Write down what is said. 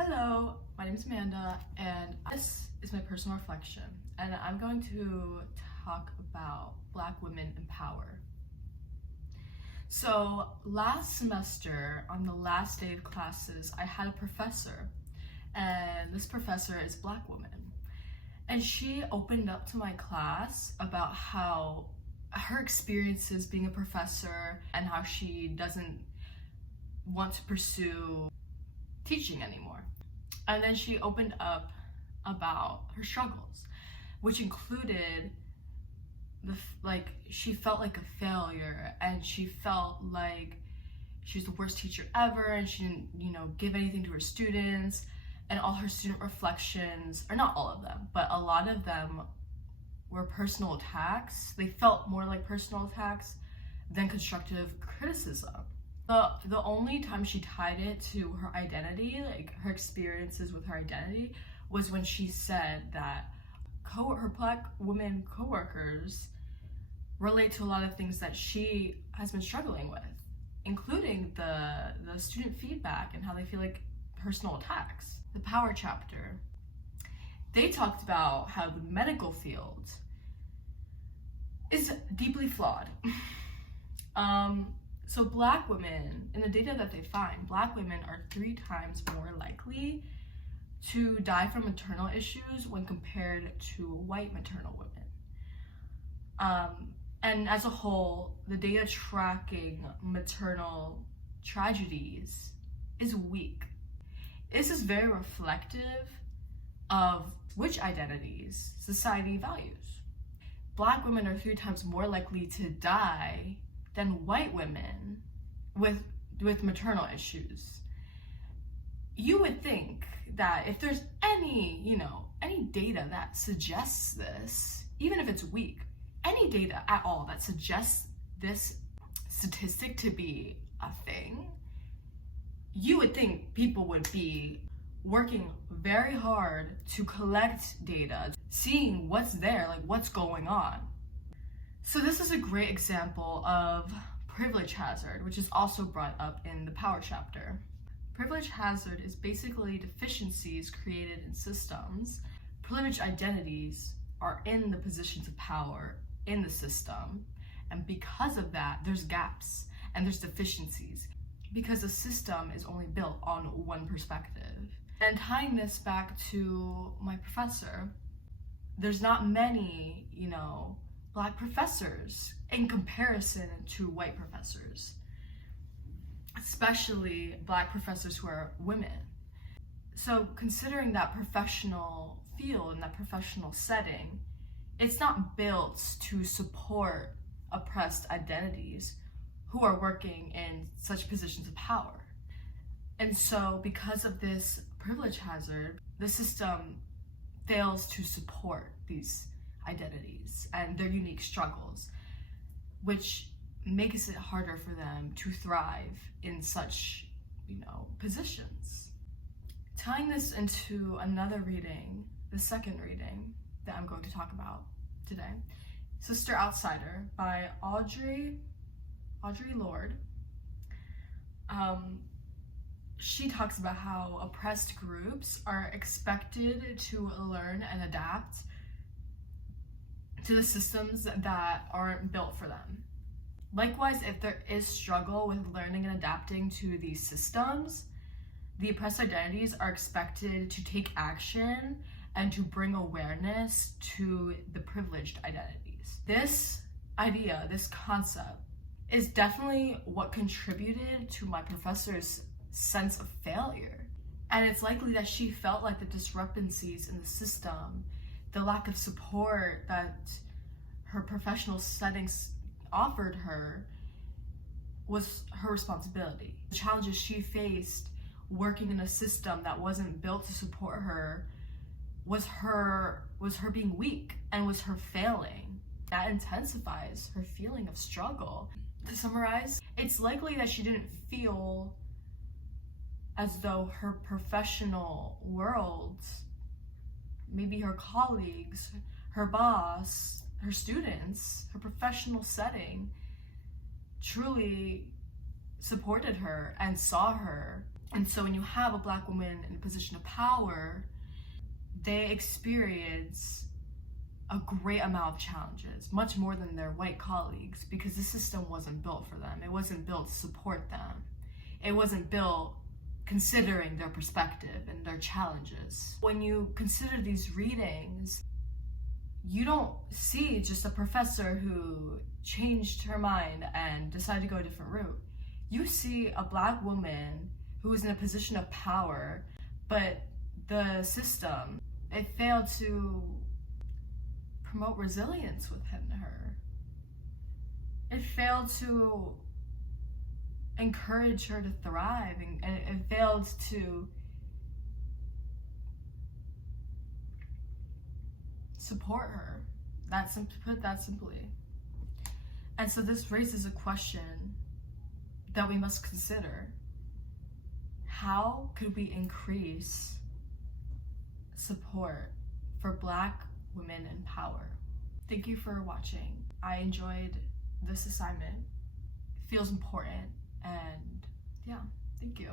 Hello, my name is Amanda, and this is my personal reflection, and I'm going to talk about Black women in power. So last semester, on the last day of classes, I had a professor, and this professor is a Black woman, and she opened up to my class about how her experiences being a professor and how she doesn't want to pursue teaching anymore. And then she opened up about her struggles, which included she felt like a failure, and she felt like she was the worst teacher ever, and she didn't, give anything to her students, and all her student reflections, or not all of them, but a lot of them were personal attacks. They felt more like personal attacks than constructive criticism. The only time she tied it to her identity, like her experiences with her identity, was when she said that her Black women coworkers relate to a lot of things that she has been struggling with, including the student feedback and how they feel like personal attacks. The Power chapter, they talked about how the medical field is deeply flawed. So Black women, in the data that they find, Black women are 3 times more likely to die from maternal issues when compared to white maternal women. And as a whole, the data tracking maternal tragedies is weak. This is very reflective of which identities society values. Black women are 3 times more likely to die than white women with maternal issues. You would think that if there's any data that suggests this, even if it's weak, any data at all that suggests this statistic to be a thing, you would think people would be working very hard to collect data, seeing what's there, like what's going on. So this is a great example of privilege hazard, which is also brought up in the Power chapter. Privilege hazard is basically deficiencies created in systems. Privileged identities are in the positions of power in the system, and because of that, there's gaps and there's deficiencies because the system is only built on one perspective. And tying this back to my professor, there's not many, Black professors in comparison to white professors, especially Black professors who are women. So considering that professional field and that professional setting, it's not built to support oppressed identities who are working in such positions of power. And so because of this privilege hazard, the system fails to support these identities and their unique struggles, which makes it harder for them to thrive in such, positions. Tying this into another reading, the second reading that I'm going to talk about today, Sister Outsider by Audre Lorde. She talks about how oppressed groups are expected to learn and adapt to the systems that aren't built for them. Likewise, if there is struggle with learning and adapting to these systems, the oppressed identities are expected to take action and to bring awareness to the privileged identities. This idea, this concept, is definitely what contributed to my professor's sense of failure. And it's likely that she felt like the discrepancies in the system, the lack of support that her professional settings offered her, was her responsibility. The challenges she faced working in a system that wasn't built to support her was her being weak and was her failing. That intensifies her feeling of struggle. To summarize, it's likely that she didn't feel as though her professional world, maybe her colleagues, her boss, her students, her professional setting truly supported her and saw her And so when you have a Black woman in a position of power, they experience a great amount of challenges, much more than their white colleagues, because the system wasn't built for them. It wasn't built to support them. It wasn't built considering their perspective and their challenges. When you consider these readings, you don't see just a professor who changed her mind and decided to go a different route. You see a Black woman who was in a position of power, but the system, it failed to promote resilience within her. It failed to encourage her to thrive, and it failed to support her. Put it that simply. And so this raises a question that we must consider. How could we increase support for Black women in power? Thank you for watching. I enjoyed this assignment. It feels important, and yeah, thank you.